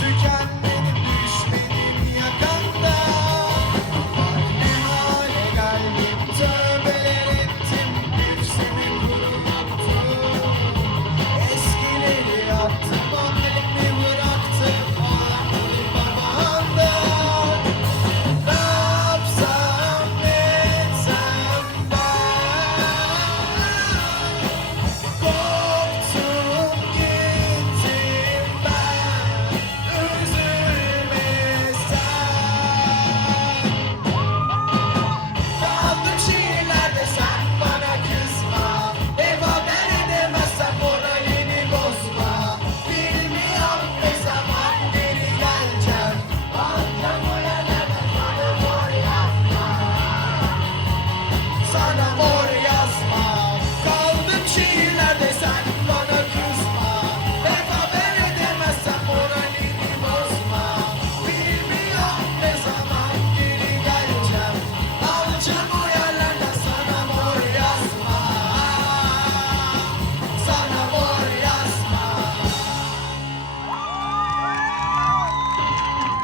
tükendi